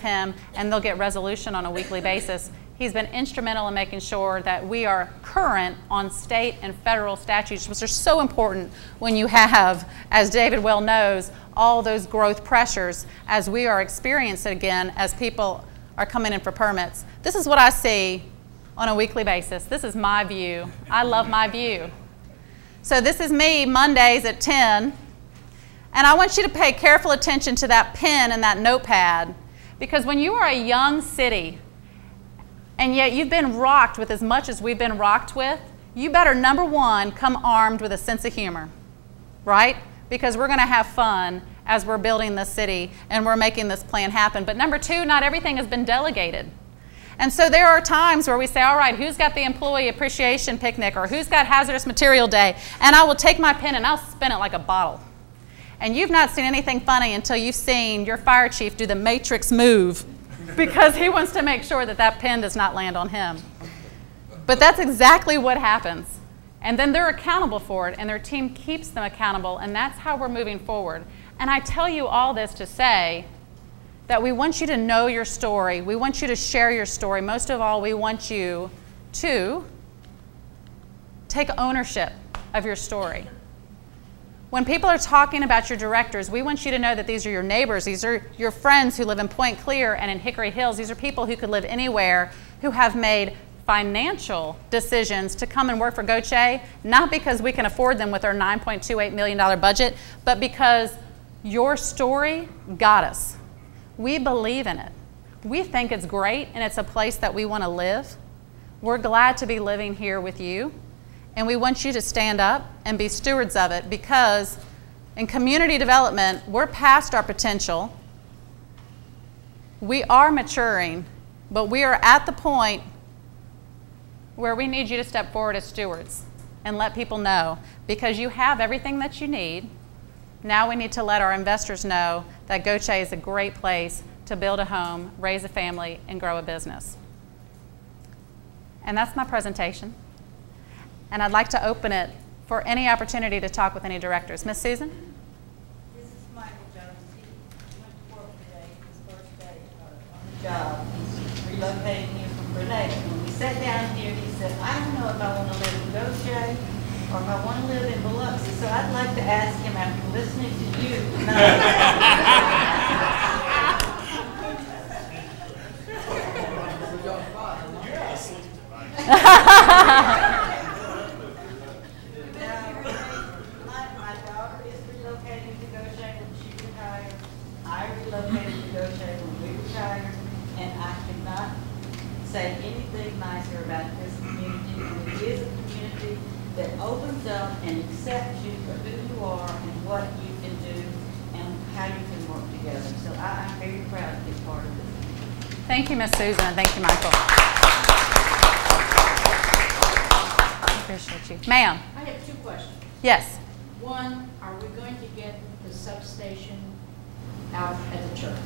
him, and they'll get resolution on a weekly basis. He's been instrumental in making sure that we are current on state and federal statutes, which are so important when you have, as David well knows, all those growth pressures as we are experiencing again as people are coming in for permits. This is what I see on a weekly basis. This is my view. I love my view. So this is me Mondays at 10, and I want you to pay careful attention to that pen and that notepad, because when you are a young city and yet you've been rocked with as much as we've been rocked with, you better, number one, come armed with a sense of humor, right? Because we're going to have fun as we're building this city and we're making this plan happen. But number two, not everything has been delegated. And so there are times where we say, all right, who's got the employee appreciation picnic, or who's got hazardous material day? And I will take my pen and I'll spin it like a bottle. And you've not seen anything funny until you've seen your fire chief do the matrix move, because he wants to make sure that that pen does not land on him. But that's exactly what happens. And then they're accountable for it, and their team keeps them accountable, and that's how we're moving forward. And I tell you all this to say that we want you to know your story. We want you to share your story. Most of all, we want you to take ownership of your story. When people are talking about your directors, we want you to know that these are your neighbors. These are your friends who live in Point Clear and in Hickory Hills. These are people who could live anywhere, who have made financial decisions to come and work for Goche, not because we can afford them with our $9.28 million budget, but because your story got us. We believe in it. We think it's great, and it's a place that we want to live. We're glad to be living here with you. And we want you to stand up and be stewards of it, because in community development, we're past our potential. We are maturing, but we are at the point where we need you to step forward as stewards and let people know, because you have everything that you need. Now we need to let our investors know that Goche is a great place to build a home, raise a family, and grow a business. And that's my presentation. And I'd like to open it for any opportunity to talk with any directors. Miss Susan? This is Michael Jones. He went to work today, his first day on the job. He's relocating here from Grenada. When we sat down here, he said, I don't know if I want to live in Goche or if I want to live in Biloxi. So I'd like to ask him, after listening to you tonight, say anything nicer about this community. And it is a community that opens up and accepts you for who you are and what you can do and how you can work together. So I'm very proud to be part of this. Thank you, Miss Susan, and thank you, Michael. I appreciate you. Ma'am? I have two questions. Yes. One, are we going to get the substation out at the church?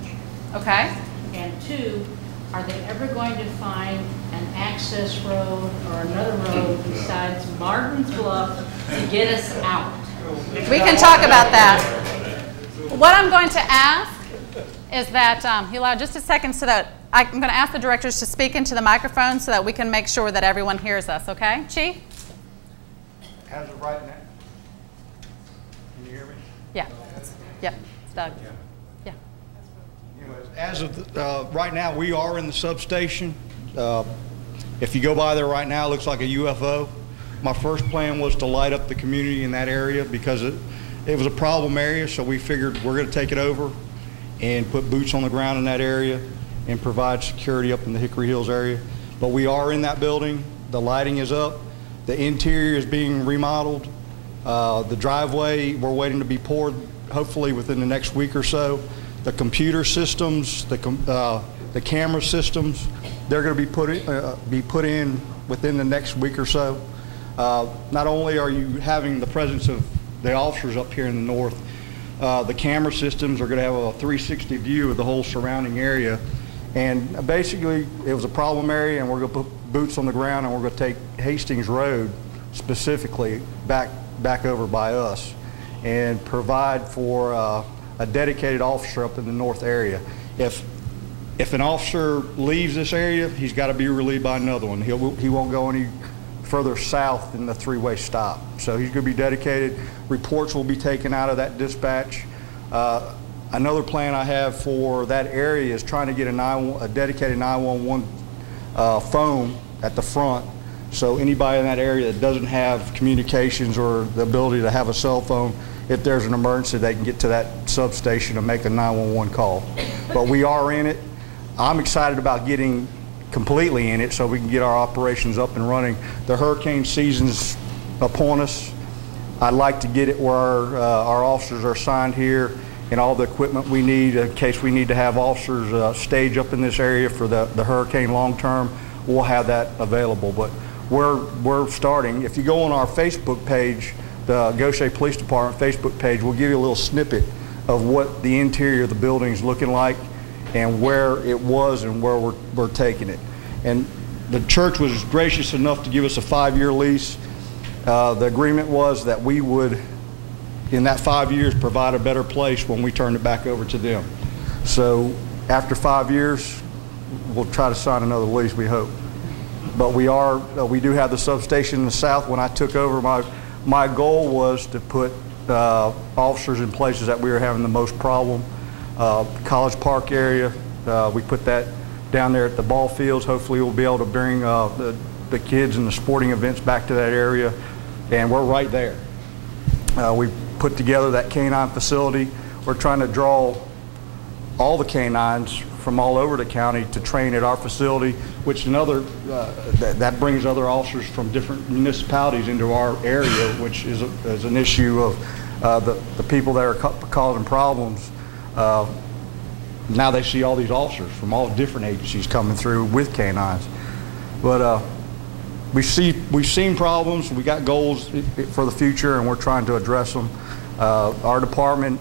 Okay. And two, are they ever going to find an access road or another road besides Martin's Bluff to get us out? We can talk about that. What I'm going to ask is that, you allow just a second so that I'm going to ask the directors to speak into the microphone so that we can make sure that everyone hears us, okay? Chief? As of right now, can you hear me? Yeah. Yep. It's Doug. Yeah. Anyways, as of right now, we are in the substation. If you go by there right now, it looks like a UFO. My first plan was to light up the community in that area because it was a problem area, so we figured we're going to take it over and put boots on the ground in that area and provide security up in the Hickory Hills area. But we are in that building. The lighting is up. The interior is being remodeled. The driveway, we're waiting to be poured hopefully within the next week or so. The computer systems, the camera systems, they're going to be put in within the next week or so. Not only are you having the presence of the officers up here in the north, the camera systems are going to have a 360 view of the whole surrounding area. And basically, it was a problem area, and we're going to put boots on the ground, and we're going to take Hastings Road specifically back over by us and provide for a dedicated officer up in the north area. If if an officer leaves this area, he's got to be relieved by another one. He won't go any further south than the three-way stop. So he's going to be dedicated. Reports will be taken out of that dispatch. Another plan I have for that area is trying to get a dedicated 911 phone at the front, so anybody in that area that doesn't have communications or the ability to have a cell phone, if there's an emergency, they can get to that substation and make a 911 call. But we are in it. I'm excited about getting completely in it so we can get our operations up and running. The hurricane season's upon us. I'd like to get it where our officers are assigned here and all the equipment we need in case we need to have officers stage up in this area for the hurricane long term. We'll have that available. But we're starting. If you go on our Facebook page, the Goshen Police Department Facebook page, we'll give you a little snippet of what the interior of the building is looking like and where it was and where we're taking it. And the church was gracious enough to give us a 5-year lease. The agreement was that we would, in that 5 years, provide a better place when we turned it back over to them. So after 5 years, we'll try to sign another lease, we hope. But we do have the substation in the south. When I took over, my goal was to put officers in places that we were having the most problem. College Park area, we put that down there at the ball fields. Hopefully we'll be able to bring the kids and the sporting events back to that area, and we're right there. We put together that canine facility. We're trying to draw all the canines from all over the county to train at our facility, which that brings other officers from different municipalities into our area, which is an issue of the people that are causing problems. Now they see all these officers from all different agencies coming through with canines. But we've seen problems. We got goals for the future, and we're trying to address them. Our department,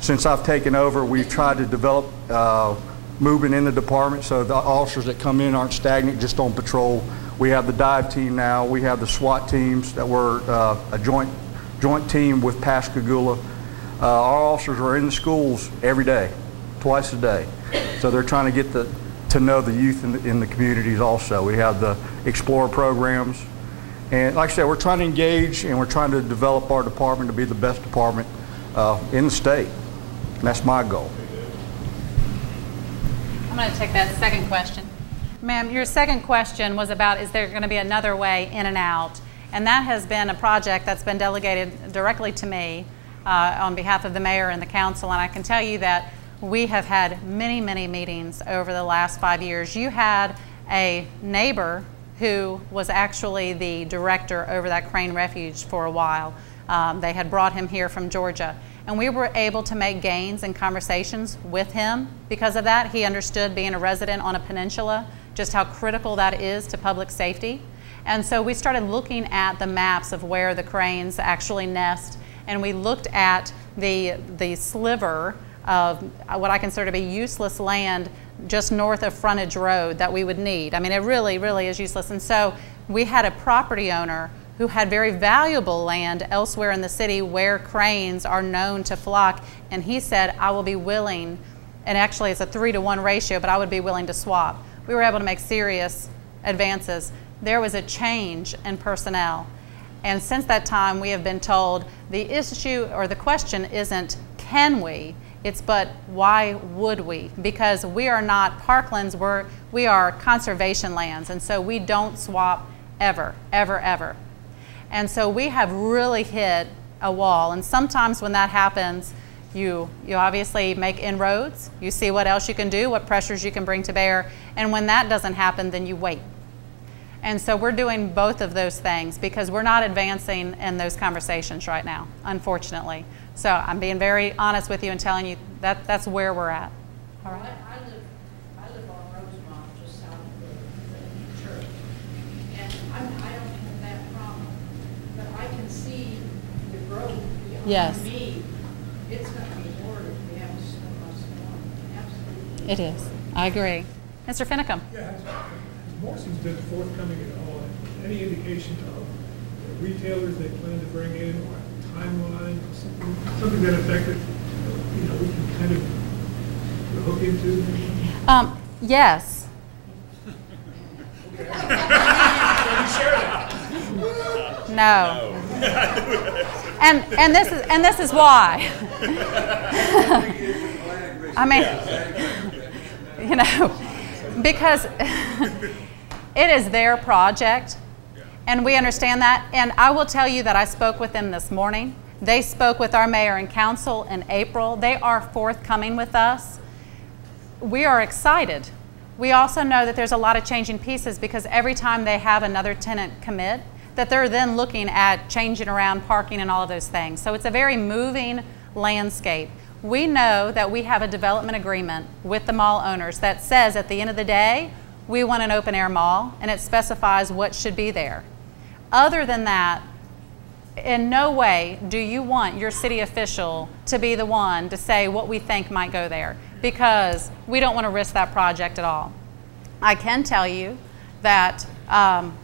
since I've taken over, we've tried to develop movement in the department so the officers that come in aren't stagnant just on patrol. We have the dive team now. We have the SWAT teams that were a joint team with Pascagoula. Our officers are in the schools every day, twice a day. So they're trying to get to know the youth in the communities also. We have the Explorer programs. And like I said, we're trying to engage and we're trying to develop our department to be the best department in the state. And that's my goal. I'm going to take that second question. Ma'am, your second question was about, is there going to be another way in and out? And that has been a project that's been delegated directly to me on behalf of the mayor and the council. And I can tell you that we have had many, many meetings over the last 5 years. You had a neighbor who was actually the director over that Crane Refuge for a while. They had brought him here from Georgia. And we were able to make gains in conversations with him because of that. He understood, being a resident on a peninsula, just how critical that is to public safety. And so we started looking at the maps of where the cranes actually nest, and we looked at the sliver of what I consider to be useless land just north of Frontage Road that we would need. I mean, it really, really is useless. And so we had a property owner who had very valuable land elsewhere in the city where cranes are known to flock, and he said, I will be willing, and actually it's a 3-to-1 ratio, but I would be willing to swap. We were able to make serious advances. There was a change in personnel, and since that time we have been told the issue or the question isn't can we, it's but why would we? Because we are not parklands, we are conservation lands, and so we don't swap ever, ever, ever. And so we have really hit a wall, and sometimes when that happens, you obviously make inroads, you see what else you can do, what pressures you can bring to bear, and when that doesn't happen, then you wait. And so we're doing both of those things because we're not advancing in those conversations right now, unfortunately. So I'm being very honest with you and telling you that that's where we're at. All right. I live on Rosemont, just south of the church, and I don't have that problem, but I can see the growth beyond Yes. me. It's going to be more if we have a storm. Absolutely. It is. I agree. Mr. Finicum. Yeah, has Morrison's been forthcoming at all? Any indication of the retailers they plan to bring in, or a timeline, something that affected, we can kind of hook into? Yes. No. And this is why. I mean, you know, because it is their project, and we understand that. And I will tell you that I spoke with them this morning. They spoke with our mayor and council in April. They are forthcoming with us. We are excited. We also know that there's a lot of changing pieces because every time they have another tenant commit, that they're then looking at changing around parking and all of those things. So it's a very moving landscape. We know that we have a development agreement with the mall owners that says at the end of the day, we want an open air mall, and it specifies what should be there. Other than that, in no way do you want your city official to be the one to say what we think might go there, because we don't want to risk that project at all. I can tell you that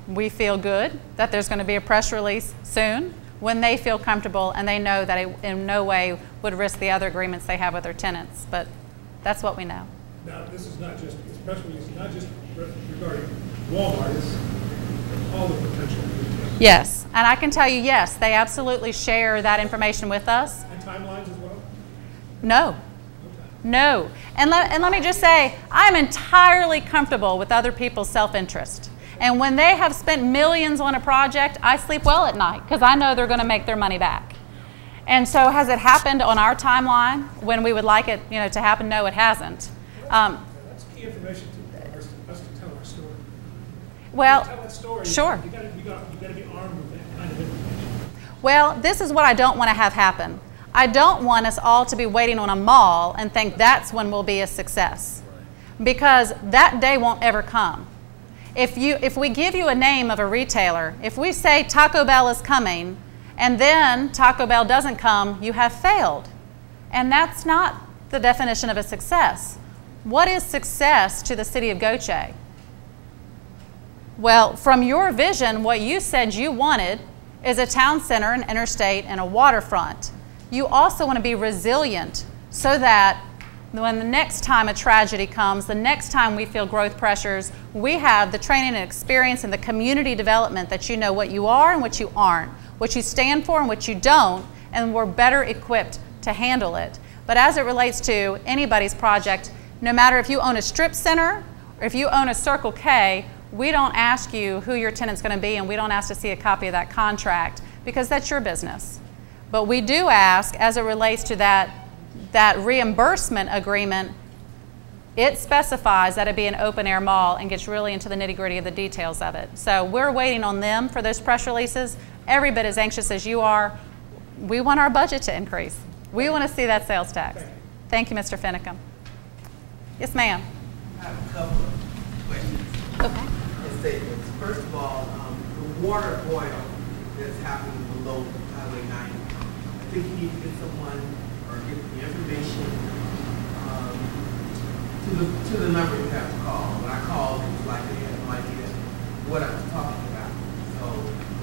we feel good that there's going to be a press release soon when they feel comfortable and they know that it in no way would risk the other agreements they have with their tenants. But that's what we know. Now, this is not just, this press release is not just regarding Walmart, it's all the potential retailers. Yes, and I can tell you, yes, they absolutely share that information with us. And timelines as well? No. Okay. No. And let me just say, I'm entirely comfortable with other people's self-interest. And when they have spent millions on a project, I sleep well at night because I know they're going to make their money back. And so has it happened on our timeline when we would like it, you know, to happen? No, it hasn't. That's key information to us to tell our story. Well, tell that story, sure. You got to be armed with that kind of information. Well, this is what I don't want to have happen. I don't want us all to be waiting on a mall and think that's when we'll be a success, because that day won't ever come. If we give you a name of a retailer, if we say Taco Bell is coming and then Taco Bell doesn't come, you have failed. And that's not the definition of a success. What is success to the city of Goche? Well, from your vision, what you said you wanted is a town center, an interstate, and a waterfront. You also want to be resilient so that when the next time a tragedy comes, the next time we feel growth pressures, we have the training and experience and the community development that you know what you are and what you aren't, what you stand for and what you don't, and we're better equipped to handle it. But as it relates to anybody's project, no matter if you own a strip center or if you own a Circle K, we don't ask you who your tenant's going to be, and we don't ask to see a copy of that contract because that's your business. But we do ask, as it relates to that reimbursement agreement, it specifies that it be an open air mall and gets really into the nitty-gritty of the details of it. So we're waiting on them for those press releases. Every bit as anxious as you are. We want our budget to increase. We want to see that sales tax. Thank you, Mr. Finicum. Yes, ma'am. I have a couple of questions. Okay. And statements. First of all, the water boil that's happening below Highway 90. I think you need to get someone or get the information to the number you have to call. When I called, it was like they had no idea what I was talking about. So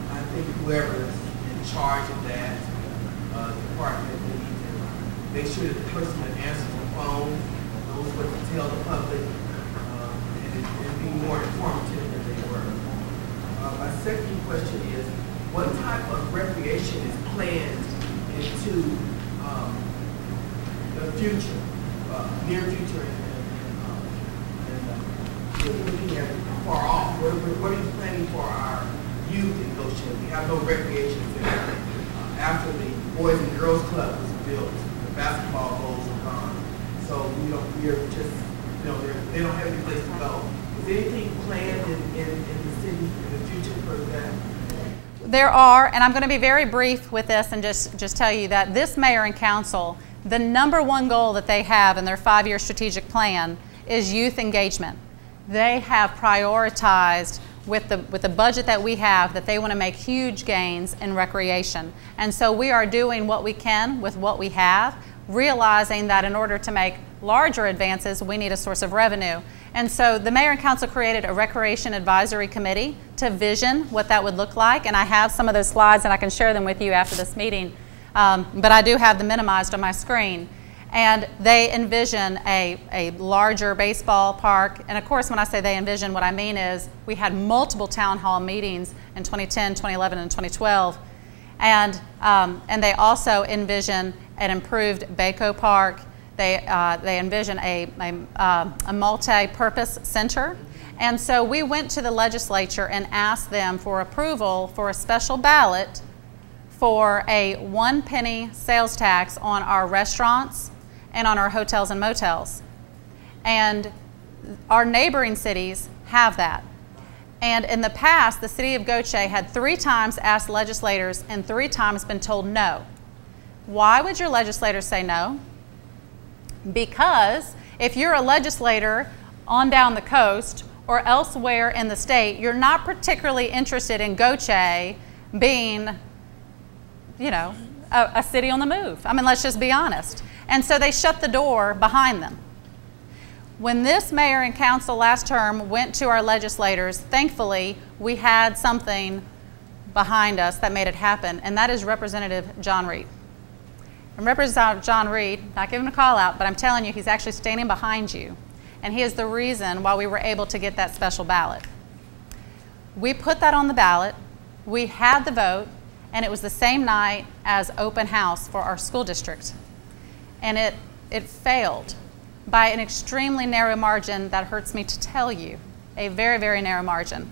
I think whoever is in charge of that department, they need to make sure that the person that answers the phone knows what to tell the public and be more informative than they were. My second question is, what type of recreation is planned into the future, near future, and looking at far off? What are you planning for our youth in Goshen? We have no recreation center. After the Boys and Girls Club was built, the basketball goals are gone. So we're just, they don't have any place to go. Is anything planned in the city in the future for that? There are, and I'm going to be very brief with this and just tell you that this mayor and council, the #1 goal that they have in their 5-year strategic plan is youth engagement. They have prioritized with the budget that we have that they want to make huge gains in recreation. And so we are doing what we can with what we have, realizing that in order to make larger advances, we need a source of revenue. And so the mayor and council created a recreation advisory committee to vision what that would look like. And I have some of those slides and I can share them with you after this meeting. But I do have them minimized on my screen. And they envision a larger baseball park. And of course, when I say they envision, what I mean is we had multiple town hall meetings in 2010, 2011, and 2012. And they also envision an improved Baco Park. They envision a multi-purpose center. And so we went to the legislature and asked them for approval for a special ballot for a 1 penny sales tax on our restaurants and on our hotels and motels. And our neighboring cities have that. And in the past, the city of Gautier had 3 times asked legislators and 3 times been told no. Why would your legislators say no? Because if you're a legislator on down the coast or elsewhere in the state, you're not particularly interested in Gautier being, you know, a city on the move. I mean, let's just be honest. And so they shut the door behind them. When this mayor and council last term went to our legislators, thankfully, we had something behind us that made it happen, and that is Representative John Reed. And Representative John Reed, not giving him a call out, but I'm telling you, he's actually standing behind you. And he is the reason why we were able to get that special ballot. We put that on the ballot, we had the vote, and it was the same night as open house for our school district. And it failed by an extremely narrow margin that hurts me to tell you, a very, very narrow margin.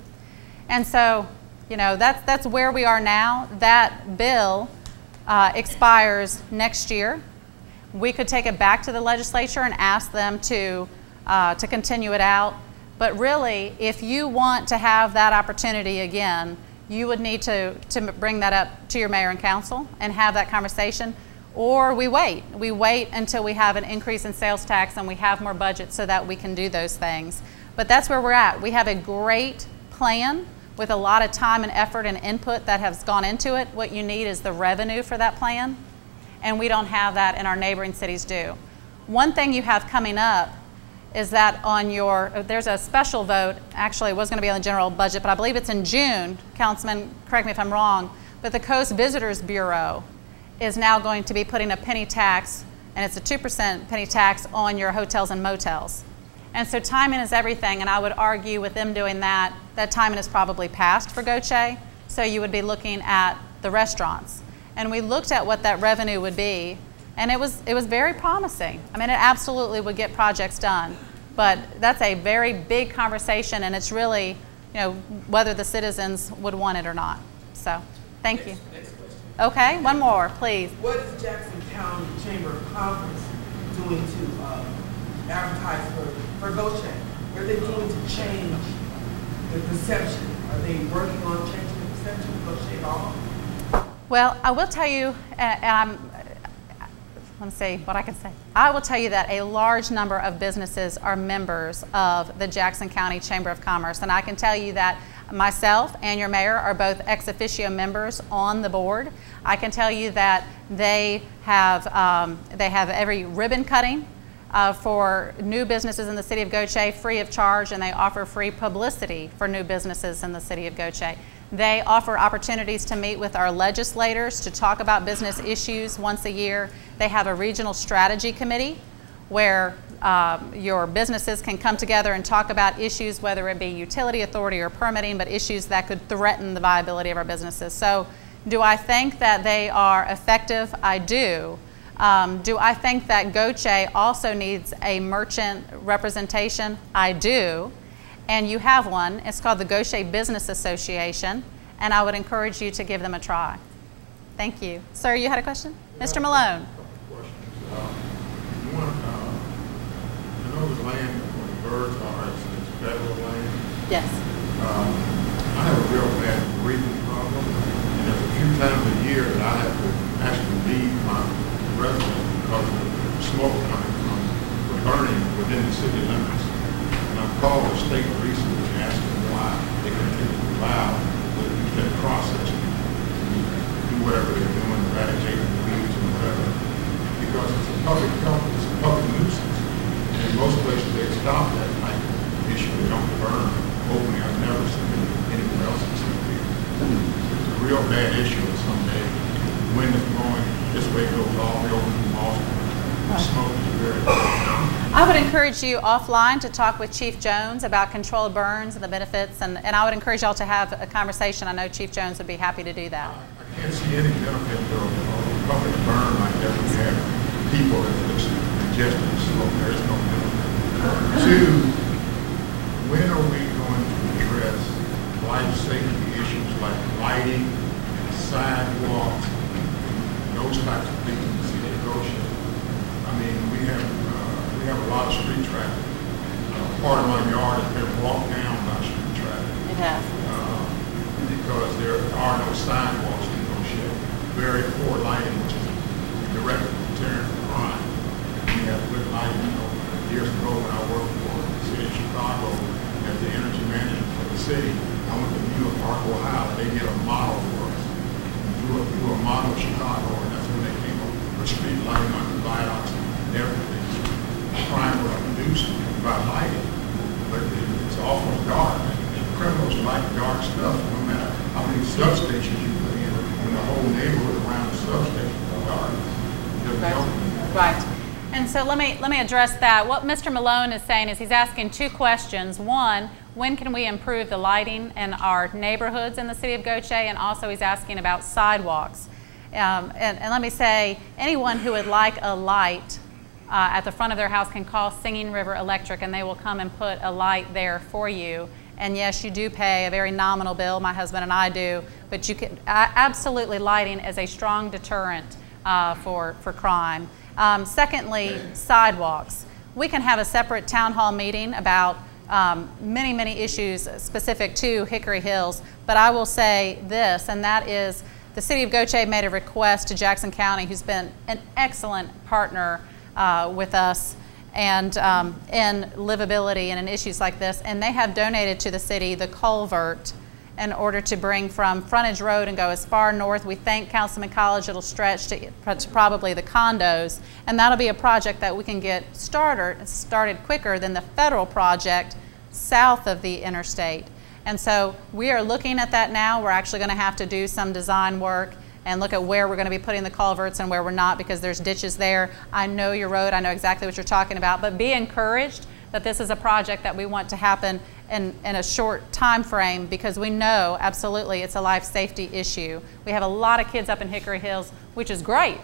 And so, you know, that's where we are now. That bill expires next year. We could take it back to the legislature and ask them to continue it out. But really, if you want to have that opportunity again, you would need to bring that up to your mayor and council and have that conversation. Or we wait. We wait until we have an increase in sales tax and we have more budget so that we can do those things. But that's where we're at. We have a great plan with a lot of time and effort and input that has gone into it. What you need is the revenue for that plan, and we don't have that, and our neighboring cities do. One thing you have coming up is that on your, there's a special vote, actually it was going to be on the general budget, but I believe it's in June. Councilman, correct me if I'm wrong, but the Coast Visitors Bureau is now going to be putting a penny tax, and it's a 2% penny tax on your hotels and motels. And so timing is everything, and I would argue with them doing that, that timing is probably past for Gautier, so you would be looking at the restaurants. And we looked at what that revenue would be, and it was very promising. I mean, it absolutely would get projects done, but that's a very big conversation, and it's really, you know, whether the citizens would want it or not. So, thank you. Okay, one more, please. What is Jackson County Chamber of Commerce doing to advertise for Gautier? What are they doing to change the perception? Are they working on changing the perception of Gautier at all? Well, I will tell you, let me see what I can say. I will tell you that a large number of businesses are members of the Jackson County Chamber of Commerce, and I can tell you that myself and your mayor are both ex officio members on the board. I can tell you that they have every ribbon cutting for new businesses in the city of Gautier free of charge, and they offer free publicity for new businesses in the city of Gautier. They offer opportunities to meet with our legislators to talk about business issues once a year. They have a regional strategy committee where your businesses can come together and talk about issues, whether it be utility authority or permitting, but issues that could threaten the viability of our businesses. So do I think that they are effective? I do. Do I think that Gautier also needs a merchant representation? I do. And you have one. It's called the Gautier Business Association, and I would encourage you to give them a try. Thank you. Sir, you had a question? Mr. Malone. One, I know the land where the birds are, it's federal land. Yes. I have a real bad breathing problem, and there's a few times a year that I have to actually leave my residence because of the smoke coming from the burning within the city limits. And I've called the state recently asking why they continue to allow that process to do whatever they're doing, eradicate the weeds and whatever. Because it's a public health, it's a public nuisance. And in most places they stop that type of issue. They don't burn openly. I've never seen it anywhere else in the city. It's a real bad issue. Someday, wind is blowing, this way goes all the way over to Boston. Smoke would encourage you offline to talk with Chief Jones about controlled burns and the benefits, and I would encourage y'all to have a conversation. I know Chief Jones would be happy to do that. I can't see any benefit of public burn like that. We have people that ingesting smoke. There is no benefit. Two, when are we going to address life safety issues like lighting, sidewalks, those types of things in the city of Goshen? I mean, we have a lot of street traffic. Part of my yard has been walked down by street traffic. It has. Because there are no sidewalks in Goshen. Very poor lighting, which is a direct deterrent from crime. We have good lighting. You know, years ago when I worked for the city of Chicago as the energy manager for the city, I went to New York, Ohio. They did a model for us. We drew a model of Chicago, and that's when they came up with street lighting on the viaducts and everything. Crime was reduced by lighting, but it's awful dark. And criminals like dark stuff, no matter how many substations you put in, when the whole neighborhood around the substation is dark. It doesn't help them. Right. And so let me address that. What Mr. Malone is saying is he's asking two questions. One, when can we improve the lighting in our neighborhoods in the city of Goche? And also he's asking about sidewalks. And let me say, anyone who would like a light at the front of their house can call Singing River Electric, and they will come and put a light there for you. And yes, you do pay a very nominal bill, my husband and I do, but you can absolutely, lighting is a strong deterrent for crime. Secondly, sidewalks. We can have a separate town hall meeting about many issues specific to Hickory Hills, but I will say this, and that is the city of Goche made a request to Jackson County, who's been an excellent partner with us and in livability and in issues like this, and they have donated to the city the culvert in order to bring from Frontage Road and go as far north. We think Councilman College it'll stretch to probably the condos, and that'll be a project that we can get started quicker than the federal project south of the interstate. And so we are looking at that now. We're actually going to have to do some design work and look at where we're going to be putting the culverts and where we're not, because there's ditches there. I know your road, I know exactly what you're talking about, but be encouraged that this is a project that we want to happen in a short time frame, because we know absolutely it's a life safety issue. We have a lot of kids up in Hickory Hills, which is great.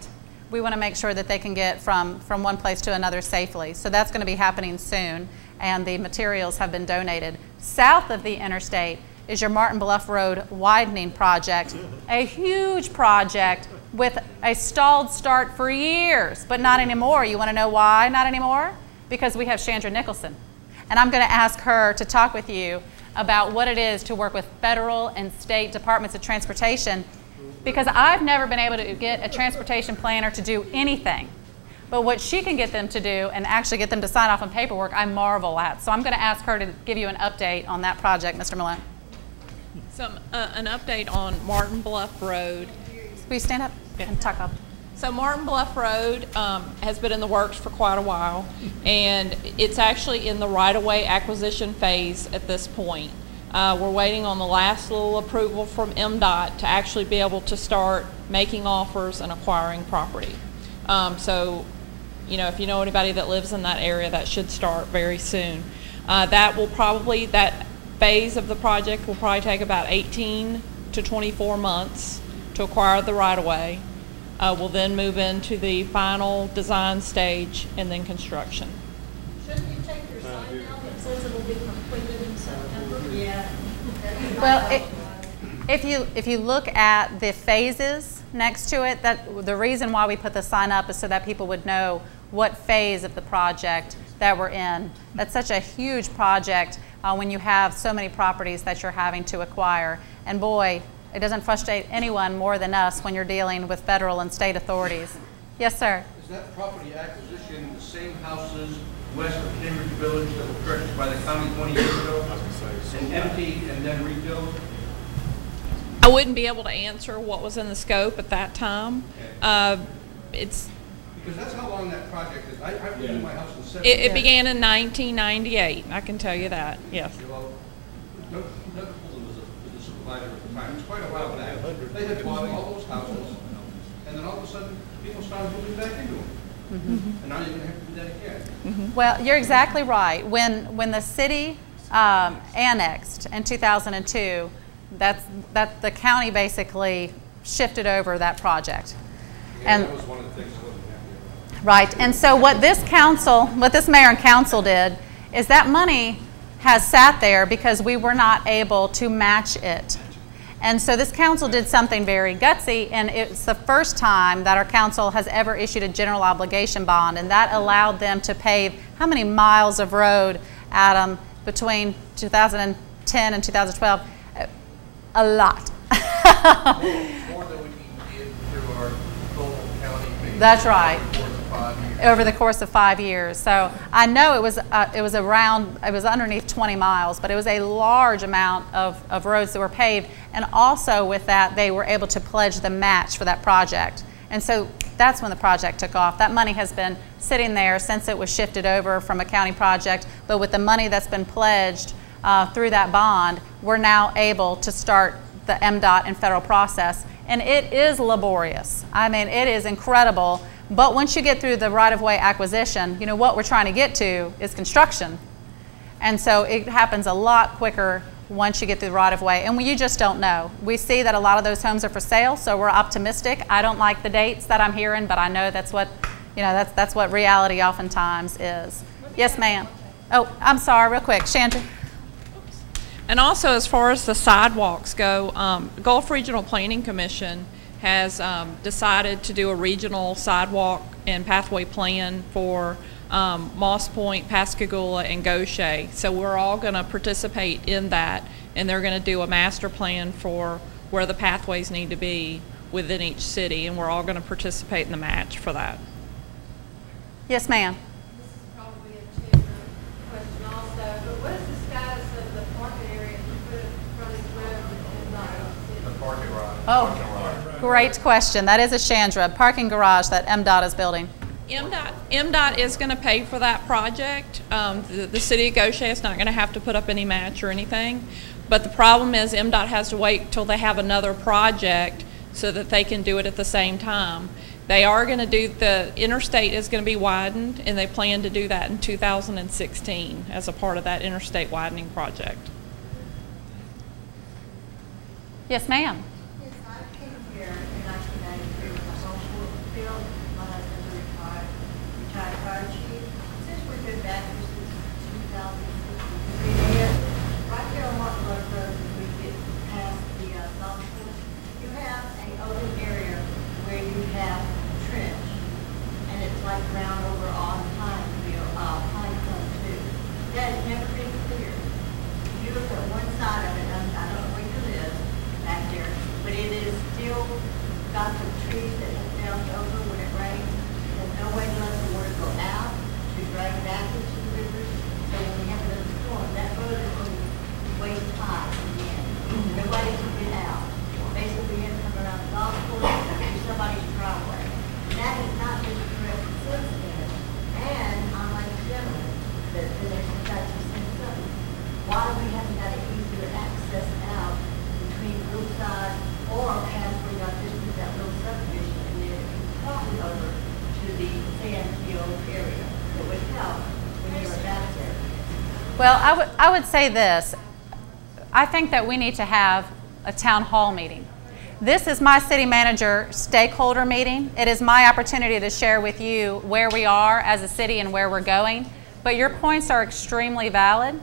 We want to make sure that they can get from one place to another safely. So that's going to be happening soon, and the materials have been donated. South of the interstate is your Martin Bluff Road widening project, a huge project with a stalled start for years, but not anymore. You want to know why not anymore? Because we have Chandra Nicholson. And I'm going to ask her to talk with you about what it is to work with federal and state departments of transportation, because I've never been able to get a transportation planner to do anything. But what she can get them to do and actually get them to sign off on paperwork, I marvel at. So I'm going to ask her to give you an update on that project, Mr. Malone. So an update on Martin Bluff Road. Will you stand up and talk up? So Martin Bluff Road has been in the works for quite a while, and it's actually in the right-of-way acquisition phase at this point. We're waiting on the last little approval from MDOT to actually be able to start making offers and acquiring property. So, you know, if you know anybody that lives in that area, that should start very soon. That phase of the project will probably take about 18 to 24 months to acquire the right-of-way. We'll then move into the final design stage and then construction. Shouldn't you take your sign down that says it'll be completed in September? Yeah. Well, if you look at the phases next to it, the reason why we put the sign up is so that people would know what phase of the project that we're in. That's such a huge project when you have so many properties that you're having to acquire. And boy, it doesn't frustrate anyone more than us when you're dealing with federal and state authorities. Yes, sir? Is that property acquisition the same houses west of Cambridge Village that were purchased by the county 20 years ago and empty and then rebuilt? I wouldn't be able to answer what was in the scope at that time. Because that's how long that project is. I lived in my house in 70 It began in 1998. I can tell you that. Yes. Well, Doug Fulton was the supervisor at the time. It's quite a while back. They had bought all those houses, and then all of a sudden, people started moving back into them. And now you're going to have to do that again. Well, you're exactly right. When the city annexed in 2002, that the county basically shifted over that project. And that was one of the things I wasn't happy about. right. And so what this mayor and council did is that money has sat there because we were not able to match it. And so this council did something very gutsy, and it's the first time that our council has ever issued a general obligation bond, and that allowed them to pave how many miles of road, Adam, between 2010 and 2012? A lot. More than we can give through our local county meetings. That's right. Over the course of 5 years. Over the course of 5 years. So I know it was underneath 20 miles, but it was a large amount of roads that were paved. And also with that, they were able to pledge the match for that project. And so that's when the project took off. That money has been sitting there since it was shifted over from a county project, but with the money that's been pledged through that bond, we're now able to start the MDOT and federal process. And it is laborious. I mean, it is incredible. But once you get through the right-of-way acquisition, you know, what we're trying to get to is construction. And so it happens a lot quicker once you get through the right-of-way. And you just don't know. We see that a lot of those homes are for sale, so we're optimistic. I don't like the dates that I'm hearing, but I know that's what, you know, that's what reality oftentimes is. Yes, ma'am. Oh, I'm sorry, real quick. Chandra. And also, as far as the sidewalks go, Gulf Regional Planning Commission has decided to do a regional sidewalk and pathway plan for Moss Point, Pascagoula, and Gaucher. So we're all going to participate in that, and they're going to do a master plan for where the pathways need to be within each city, and we're all going to participate in the match for that. Yes, ma'am. This is probably a Chandra question also, but what is the status of the parking area for frontage road and The parking garage. Oh, great question. That is a Chandra parking garage that MDOT is building. MDOT is going to pay for that project. The city of Gaucher is not going to have to put up any match or anything. But the problem is MDOT has to wait till they have another project so that they can do it at the same time. They are going to do, the interstate is going to be widened, and they plan to do that in 2016 as a part of that interstate widening project. Yes, ma'am. Yes, I came here in 1993 with my home field. My husband's a retired fire chief. Since we've been back here since 2016, right here on Martin Road Road, as we get past the golf course, you have an open area where you have a trench, and it's like round over on Pinecone too. That has never been cleared. If you look at one side of it, I don't know where you live back there, but it is still got some trees that have down over when it rains. There's no way to let the water go out to drain back into the rivers. So when we have another storm, that road is going to be waist high again. Nobody can get out. Basically, you have to come around the golf course to somebody's driveway. And that has not been corrected since then. And I'm like a gentleman that there's got to send something. Why do we haven't got an easier access out between Brookside or past where y'all just did that little subdivision and then crossing over to the Sandfield area that would help when you were back there? Well, I would say this. I think that we need to have a town hall meeting. This is my city manager stakeholder meeting. It is my opportunity to share with you where we are as a city and where we're going. But your points are extremely valid,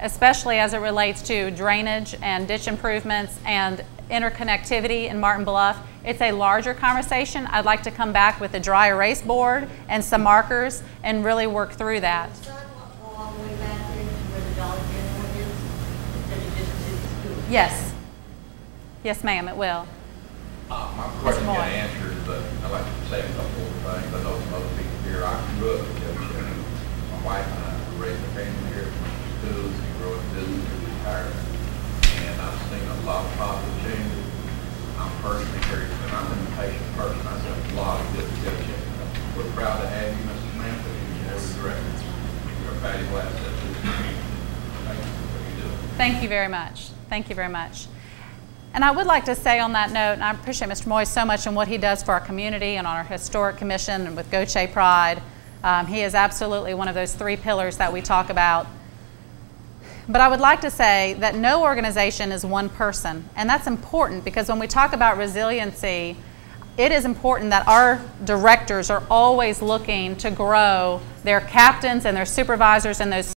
especially as it relates to drainage and ditch improvements and interconnectivity in Martin Bluff. It's a larger conversation. I'd like to come back with a dry erase board and some markers and really work through that. The sidewalk go all the way back there to where the Dollar General is, instead of just to the school. Yes. Yes, ma'am, it will. My question got answered, but I'd like to say a couple of things. I know some other people here. I grew up in Goshen. My wife and I raised a family here from schools and growing business and retired. And I've seen a lot of positive changes. I'm personally very, and I'm an impatient person. I see a lot of good changes. We're proud to have you, Mrs. Samantha, and your board of directors. You're a valuable asset to the community. Thank you for what you do. Thank you very much. Thank you very much. And I would like to say on that note, and I appreciate Mr. Moy so much and what he does for our community and on our historic commission and with Goche Pride. He is absolutely one of those 3 pillars that we talk about. But I would like to say that no organization is one person, and that's important because when we talk about resiliency, it is important that our directors are always looking to grow their captains and their supervisors and those